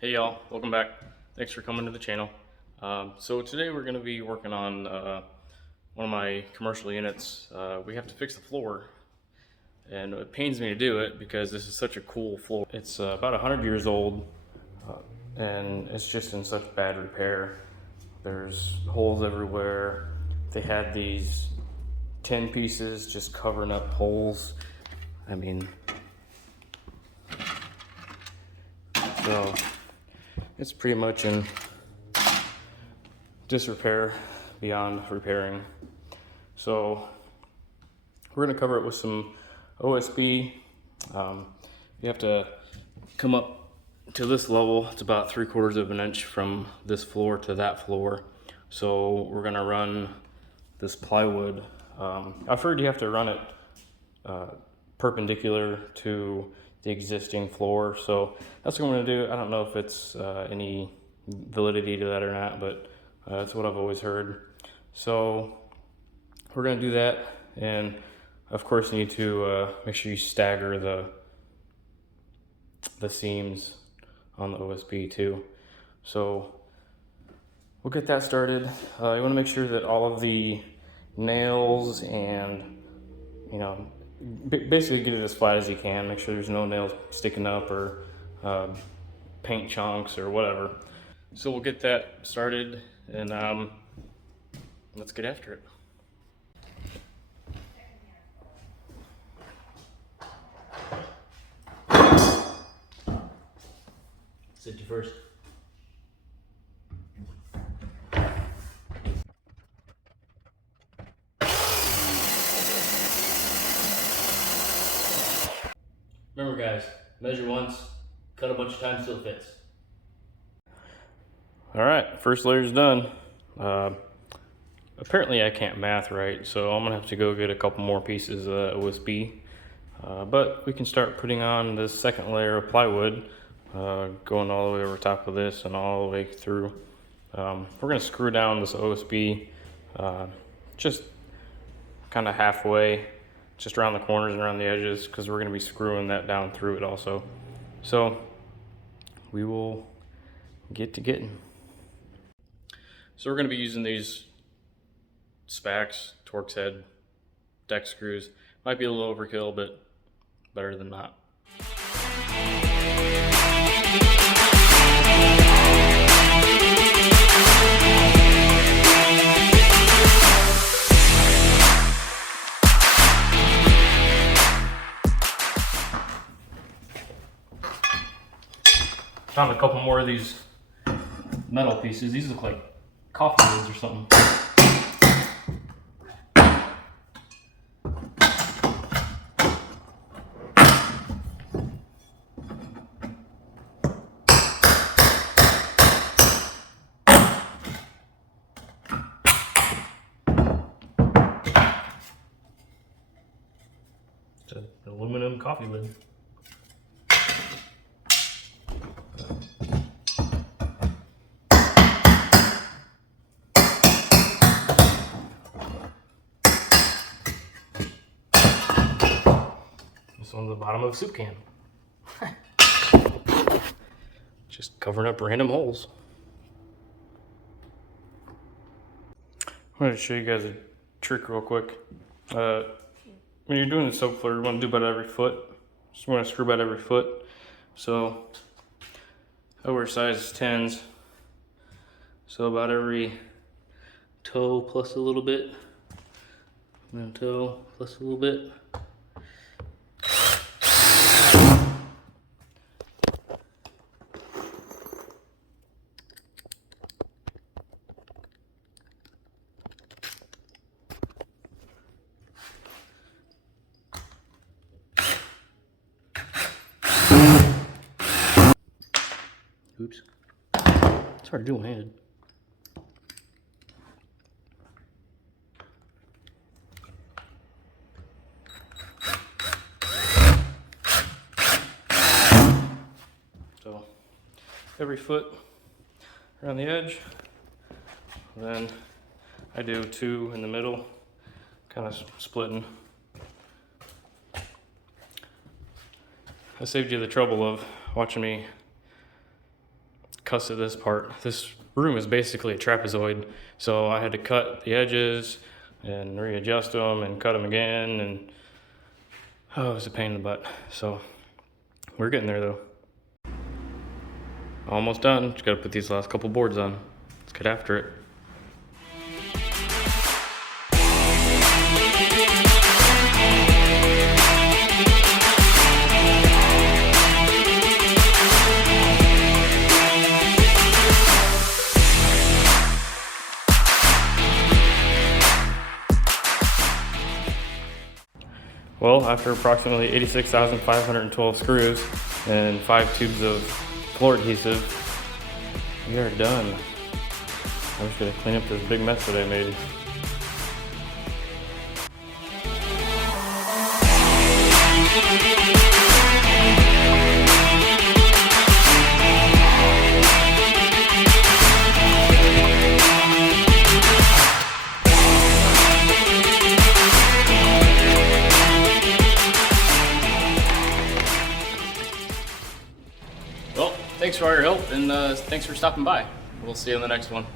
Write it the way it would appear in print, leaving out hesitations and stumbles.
Hey y'all, welcome back. Thanks for coming to the channel. So today we're going to be working on one of my commercial units. We have to fix the floor, and it pains me to do it because this is such a cool floor. It's about 100 years old, and it's just in such bad repair. There's holes everywhere. They had these 10 pieces just covering up holes. I mean, so it's pretty much in disrepair beyond repairing. So we're going to cover it with some OSB. You have to come up to this level. It's about 3/4 of an inch from this floor to that floor. So we're going to run this plywood. I've heard you have to run it perpendicular to the existing floor, so that's what I'm going to do. I don't know if it's any validity to that or not, but that's what I've always heard. So we're going to do that, and of course you need to make sure you stagger the seams on the OSB too. So we'll get that started. You want to make sure that all of the nails and basically get it as flat as you can. Make sure there's no nails sticking up or paint chunks or whatever. So we'll get that started, and let's get after it. Sit you first. Remember guys, measure once, cut a bunch of times till it fits. All right, first layer's done. Apparently I can't math right, so I'm gonna have to go get a couple more pieces of OSB. But we can start putting on the second layer of plywood, going all the way over top of this and all the way through. We're gonna screw down this OSB just kind of halfway, just around the corners and around the edges, because we're going to be screwing that down through it also. So we will get to getting. So we're going to be using these Spax Torx head deck screws. Might be a little overkill, but better than not. Found a couple more of these metal pieces. These look like coffee lids or something. It's an aluminum coffee lid. This one's the bottom of a soup can. Just covering up random holes. I'm going to show you guys a trick real quick. When you're doing the subfloor, you want to do about every foot. Just want to screw about every foot. So I wear size 10s. So about every toe plus a little bit. And toe plus a little bit. Oops. It's hard to do one handed. So every foot around the edge. Then I do 2 in the middle, kind of splitting. I saved you the trouble of watching me cuss at this part. This room is basically a trapezoid, so I had to cut the edges and readjust them and cut them again, and oh, it was a pain in the butt. So we're getting there though. Almost done. Just gotta put these last couple boards on. Let's get after it. Well, after approximately 86,512 screws and 5 tubes of floor adhesive, we are done. I'm just gonna clean up this big mess that I made. Well, thanks for all your help, and thanks for stopping by. We'll see you in the next one.